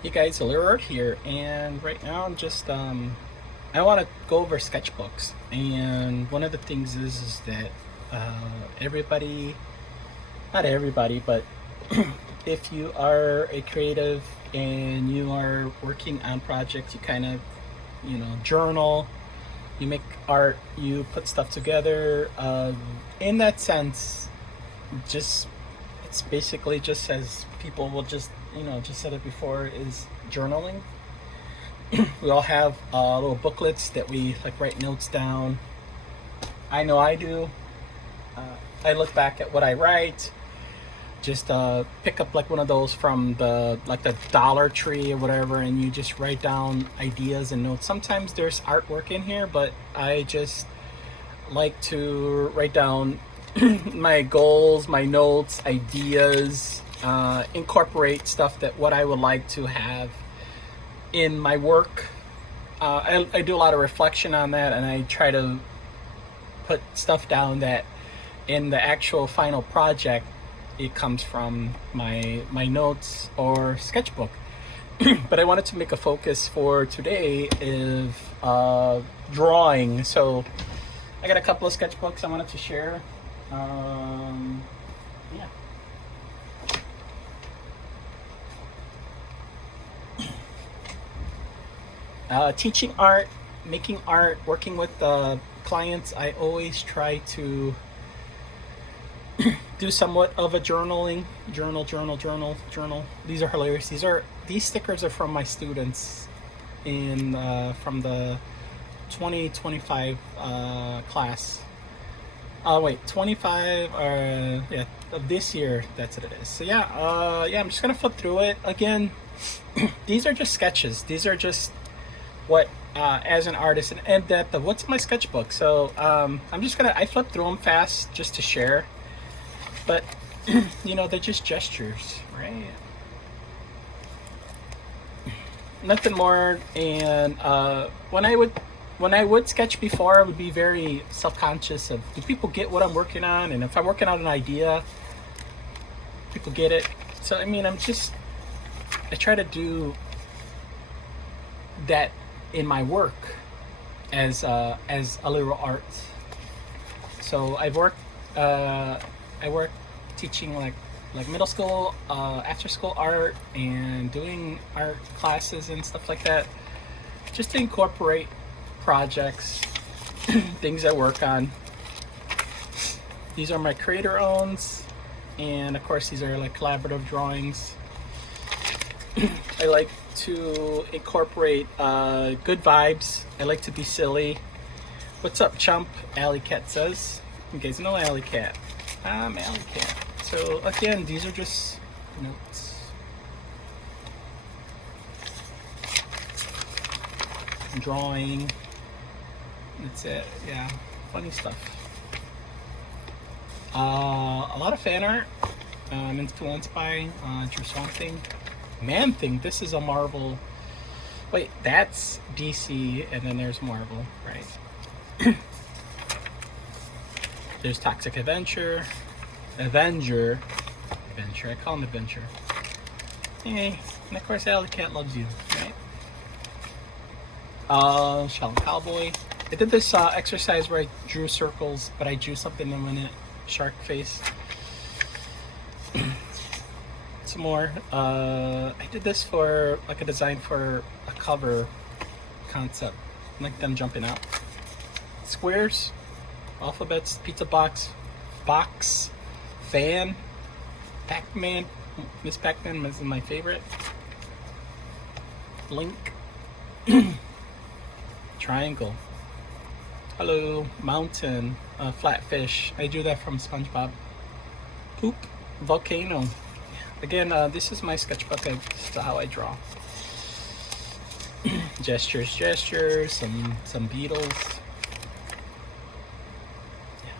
Hey guys, Aleroart here, and right now I'm just I want to go over sketchbooks. And one of the things is that everybody, not everybody, but if you are a creative and you are working on projects, you kind of journal, you make art, you put stuff together. In that sense, just it's basically just as people will just said it before, is journaling. We all have little booklets that we like write notes down. I know I do. I look back at what I write. Just pick up like one of those from the Dollar Tree or whatever, and you just write down ideas and notes. Sometimes there's artwork in here, but I just like to write down my goals, my notes, ideas, incorporate stuff that what I would like to have in my work. I do a lot of reflection on that, and I try to put stuff down that in the actual final project it comes from my notes or sketchbook. But I wanted to make a focus for today is drawing. So I got a couple of sketchbooks I wanted to share. Yeah. Teaching art, making art, working with clients, I always try to do somewhat of a journaling. Journal. These are hilarious. These stickers are from my students in from the 2025 class. 25 yeah, of this year. That's what it is. So yeah, I'm just gonna flip through it again. These are just sketches. These are just what as an artist, an in-depth of what's in my sketchbook. So I flip through them fast just to share, but they're just gestures, right? Nothing more. And when I would sketch before, I would be very self-conscious of, do people get what I'm working on? And if I'm working on an idea, people get it. So I try to do that in my work as Aleroart. So I work teaching like middle school, after school art, and doing art classes and stuff like that, just to incorporate projects, things I work on. These are my creator owns, and of course these are like collaborative drawings. I like to incorporate good vibes. I like to be silly. What's up, chump? Alley Cat says. You guys know Alley Cat. I'm Alley Cat. So again, these are just notes. Drawing. That's it. Yeah, funny stuff. A lot of fan art. I'm influenced by Drew Swamp Thing. Man Thing. This is a Marvel. Wait, that's DC, and then there's Marvel, right? There's Toxic Avenger. I call him Adventure. Hey, and of course, Alley Cat loves you, right? Shell Cowboy. I did this exercise where I drew circles, but I drew something in it. Shark face. Some more. I did this for like a design for a cover concept, like them jumping out. Squares, alphabets, pizza box, fan, Pac-Man. Miss Pac-Man is my favorite. Link. Triangle. Hello, mountain, flatfish. I drew that from SpongeBob. Poop, volcano. Again, this is my sketchbook. This is how I draw. Gestures, some beetles. Yeah.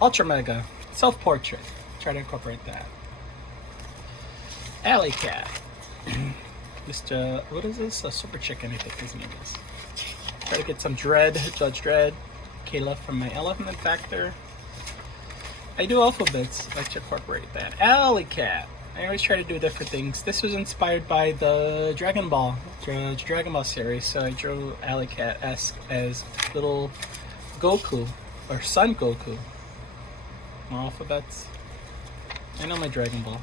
Ultra Mega, self-portrait. Try to incorporate that. Alley Cat. Mr. What is this? A Super Chicken, I think his name is. Try to get some Judge Dredd. Kayla from my Elephant Factor. I do alphabets. I like to incorporate that. Alley Cat. I always try to do different things. This was inspired by the Dragon Ball series, so I drew Alley Cat-esque as little Goku, or Son Goku. More alphabets. I know my Dragon Ball.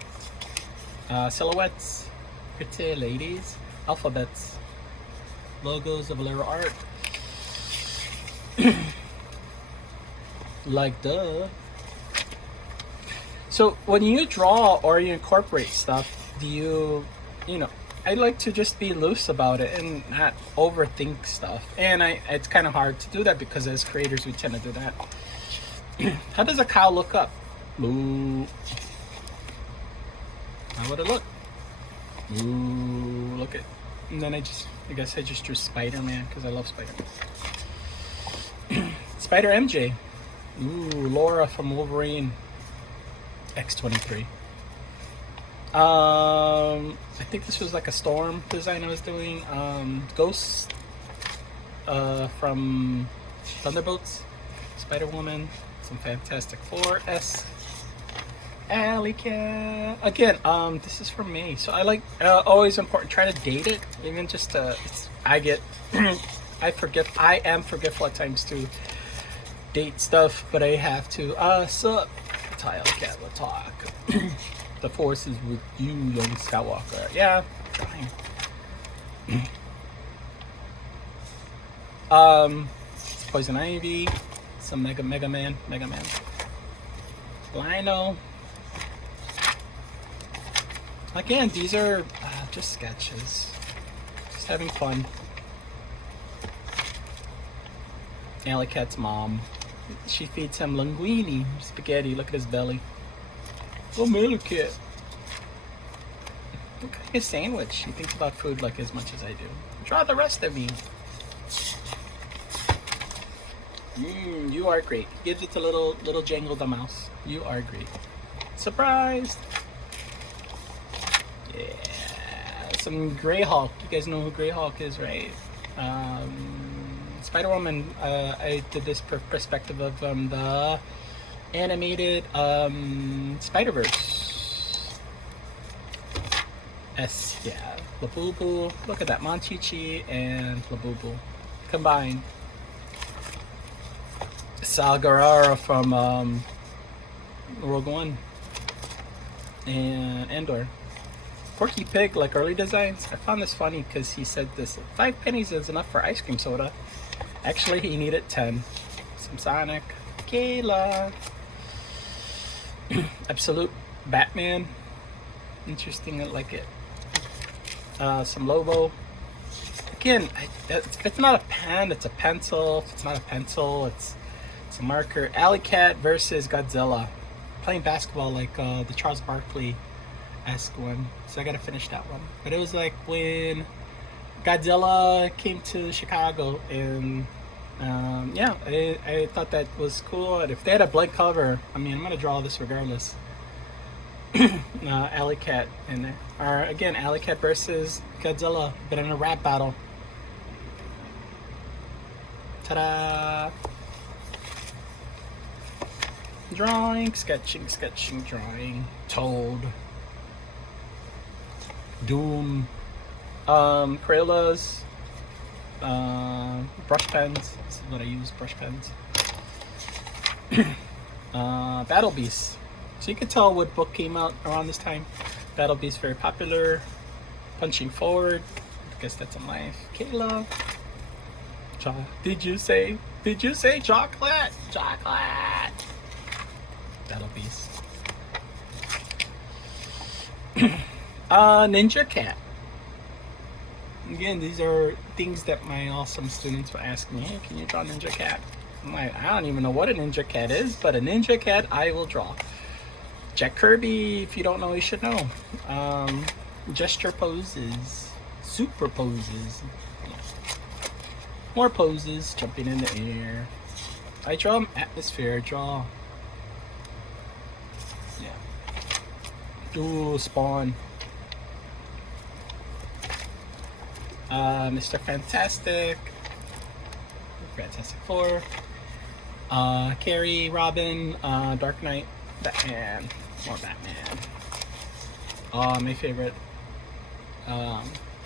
Silhouettes, pretty ladies, alphabets, logos of Aleroart. Like duh. So when you draw or you incorporate stuff, do you know, I like to just be loose about it and not overthink stuff. And it's kind of hard to do that because as creators we tend to do that. How does a cow look up? Moo. How would it look? Ooh, look at. And then I guess I just drew Spider-Man because I love Spider-Man. Spider MJ. Ooh, Laura from Wolverine. X23. I think this was like a storm design I was doing. Ghost from Thunderbolts. Spider-Woman. Some Fantastic Four. Alley Cat. Again, this is from me. So I like, always important, try to date it. Even just I get, I am forgetful at times to date stuff, but I have to. Sup? Alley Cat will talk. The force is with you, young Skywalker. Yeah, fine. Poison Ivy. Some Mega Man. Lino. Again, these are just sketches. Just having fun. Alley Cat's mom. She feeds him linguine, spaghetti. Look at his belly. Oh, Alley Cat. Look at his sandwich. He thinks about food like as much as I do. Draw the rest of me. You are great. Gives it a little jangle the mouse. You are great. Surprised. Yeah. Some Grey Hulk. You guys know who Grey Hulk is, right? Spider-Woman. I did this perspective of the animated Spider-Verse. Yeah. Labubu. Look at that. Monchichi and Labubu combined. Salgarara from Rogue One and Andor. Porky Pig, like early designs. I found this funny because he said this 5 pennies is enough for ice cream soda. Actually, he needed 10. Some Sonic, Kayla, Absolute Batman. Interesting, I like it. Some Lobo. Again, if it's not a pen, it's a pencil. If it's not a pencil, it's a marker. Alley Cat versus Godzilla. Playing basketball like the Charles Barkley-esque one. So I gotta finish that one. But it was like when Godzilla came to Chicago, and yeah, I thought that was cool. And if they had a blank cover, I mean, I'm gonna draw this regardless. Alley Cat in there. Or again, Alley Cat versus Godzilla, but in a rap battle. Ta-da! Drawing, sketching, drawing. Toad. Doom. Crayolas. Brush pens. This is what I use, brush pens. Battle Beasts. So you can tell what book came out around this time. Battle Beasts, very popular. Punching Forward. I guess that's in life. Kayla. Did you say chocolate? Chocolate. Battle Beast. Ninja Cat. Again, these are things that my awesome students were asking me. Hey, can you draw Ninja Cat? I'm like, I don't even know what a Ninja Cat is, but a Ninja Cat I will draw. Jack Kirby, if you don't know, you should know. Gesture poses. Super poses. More poses, jumping in the air. I draw atmosphere, draw. Yeah. Ooh, Spawn. Mr. Fantastic. Fantastic Four. Carrie, Robin, Dark Knight, Batman. More Batman. My favorite.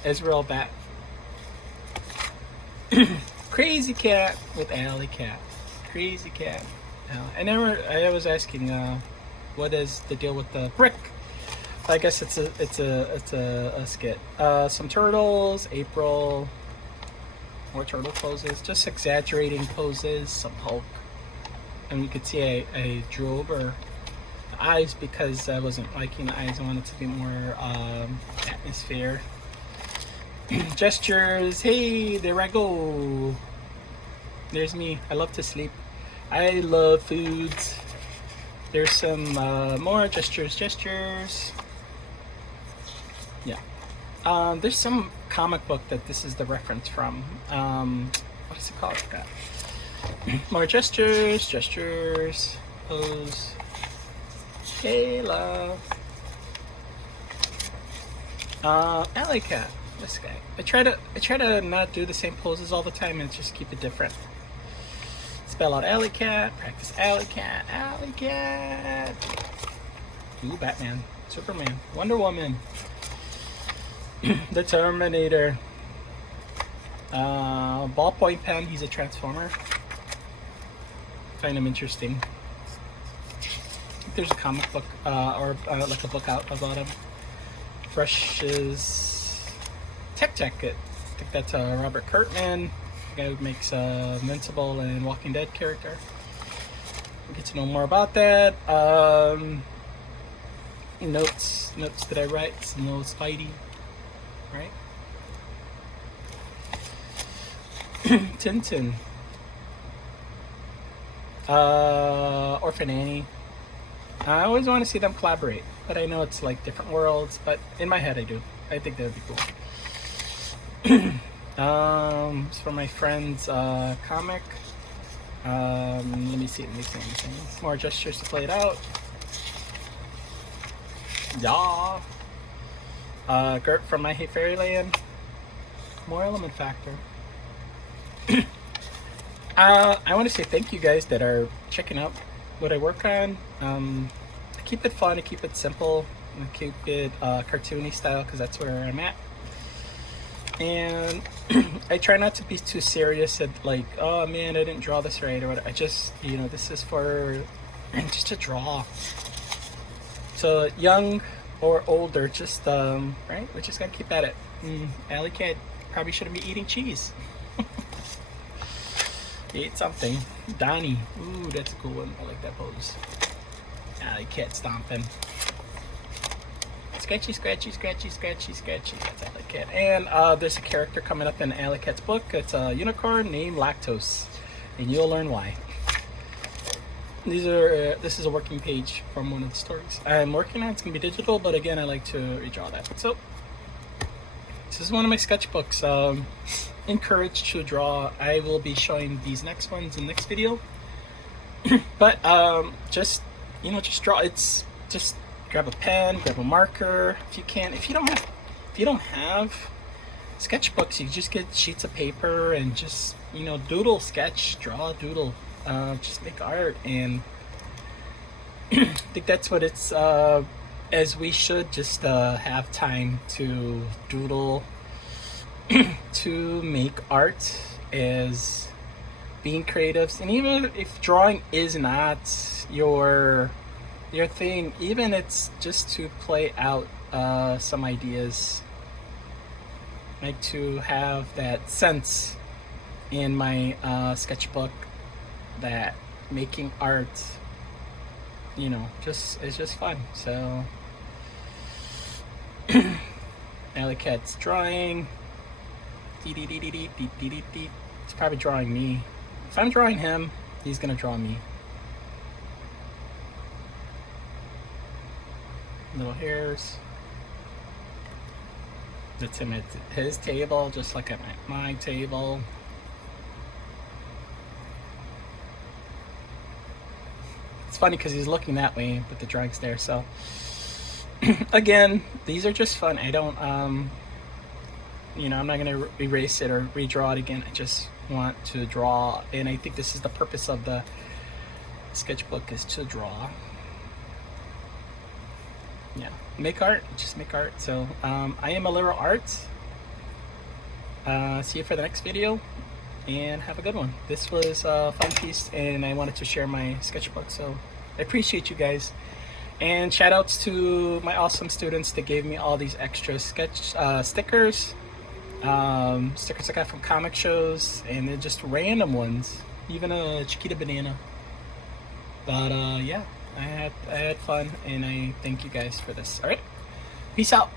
Israel Bat. Crazy cat with Alley Cat. Crazy cat. I was asking, what is the deal with the brick? I guess it's a skit. Some turtles, April, more turtle poses, just exaggerating poses, some Hulk. And you could see I drew over the eyes because I wasn't liking the eyes. I wanted to be more atmosphere. Gestures. Hey, there I go. There's me. I love to sleep. I love foods. There's some more gestures. Yeah. There's some comic book that this is the reference from. What is it called? I forgot. More gestures. Pose. Kayla. Alley Cat. This guy. I try to not do the same poses all the time and just keep it different. Spell out Alley Cat. Practice Alley Cat. Alley Cat. Ooh, Batman. Superman. Wonder Woman. The Terminator. Ballpoint pen. He's a transformer. Find him interesting. I think there's a comic book or like a book out about him. Brushes. Tech Jacket. I think that's Robert Kirkman, the guy who makes Invincible and Walking Dead character. We'll get to know more about that. Notes that I write. Some little Spidey, right? Tintin. Orphan Annie. I always want to see them collaborate, but I know it's like different worlds. But in my head, I do. I think that would be cool. It's for my friend's comic. Let me see. More gestures to play it out. Yeah. Gert from My Hate Fairyland. More element factor. I want to say thank you guys that are checking out what I work on. I keep it fun, I keep it simple, I keep it cartoony style because that's where I'm at. And I try not to be too serious and like, oh man, I didn't draw this right or whatever. I just, this is for just to draw. So young or older, just right? We just gotta keep at it. Alley Cat probably shouldn't be eating cheese. Eat something. Donnie. Ooh, that's a cool one. I like that pose. Alley Cat stomping. Sketchy. That's Alley Cat. And there's a character coming up in Alley Cat's book. It's a unicorn named Lactose, and you'll learn why. This is a working page from one of the stories I'm working on. It's gonna be digital, but again, I like to redraw that. So this is one of my sketchbooks. Encouraged to draw. I will be showing these next ones in the next video. But just draw. It's just grab a pen, grab a marker if you can. If you don't have sketchbooks, you just get sheets of paper and just doodle, sketch, draw, doodle. Just make art, and I think that's what it's as we should just have time to doodle, to make art, as being creatives. And even if drawing is not your thing, even it's just to play out some ideas. I like to have that sense in my sketchbook that making art, it's just fun. So Alley Cat's drawing. It's probably drawing me. If I'm drawing him, he's gonna draw me. Little hairs. That's him at his table, just like at my table. It's funny because he's looking that way, but the drawing's there. So again, these are just fun. I don't, I'm not gonna erase it or redraw it again. I just want to draw, and I think this is the purpose of the sketchbook, is to draw. Yeah, make art, just make art. So I am Aleroart. See you for the next video, and have a good one. This was a fun piece, and I wanted to share my sketchbook, so I appreciate you guys. And shout outs to my awesome students that gave me all these extra sketch stickers. Stickers I got from comic shows, and they're just random ones, even a Chiquita banana. But yeah, I had fun, and I thank you guys for this. All right, peace out.